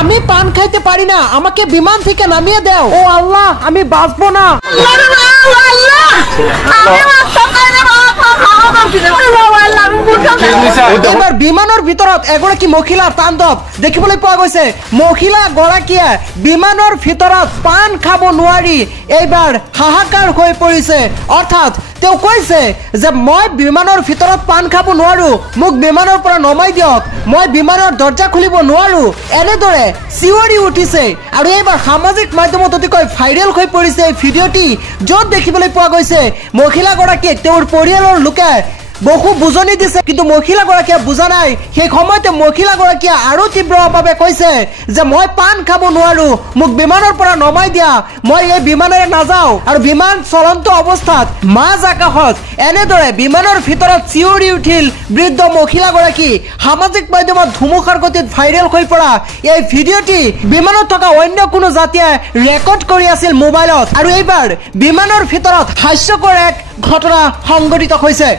আমি পান খাইতে পারি না, আমাকে বিমান থেকে নামিয়ে দাও। ও আল্লাহ, আমি বাঁচবো না। এবার বিমানের ভিতৰত এগৰাকী মহিলাৰ তাণ্ডৱ দেখিবলৈ পোৱা গৈছে। মহিলা গৰাকীয়ে বিমানৰ ভিতৰত পান খাব নোৱাৰি এইবাৰ হাহাকাৰ হৈ পৰিছে। অৰ্থাৎ তেওঁ কৈছে যে মই বিমানৰ ভিতৰত পান খাব নোৱাৰো, মোক বিমানৰ পৰা নমাই দিয়ক, মই বিমানৰ দৰ্জা খুলিব নোৱাৰো, এনেদৰে চিঞৰি উঠিছে। আৰু এইবাৰ সামাজিক মাধ্যমত অতিকৈ ভাইৰেল হৈ পৰিছে এই ভিডিঅ'টি, য'ত দেখিবলৈ পোৱা গৈছে মহিলাগৰাকীক তেওঁৰ পৰিয়ালৰ লোকে বহু বুজনি দিছে, কিন্তু মহিলাগৰাকীয়ে বুজা নাই। সেই সময়তে মহিলাগৰাকীয়ে আৰু তীব্ৰভাৱে কৈছে যে মই পান খাব নোৱাৰো, মোক বিমানৰ পৰা নমাই দিয়া, মই এই বিমানেৰে নাযাওঁ। আৰু বিমান চলন্ত অৱস্থাত মাজ আকাশত এনেদৰে বিমানৰ ভিতৰত চিঞৰি উঠিল বৃদ্ধ মহিলাগৰাকী। সামাজিক মাধ্যমত ধুমুহাৰ গতিত ভাইৰেল হৈ পৰা এই ভিডিঅ'টি বিমানত থকা অন্য কোনো জাতিয়ে ৰেকৰ্ড কৰি আছিল মোবাইলত। আৰু এইবাৰ বিমানৰ ভিতৰত হাস্যকৰ এক ঘটনা সংঘটিত হৈছে।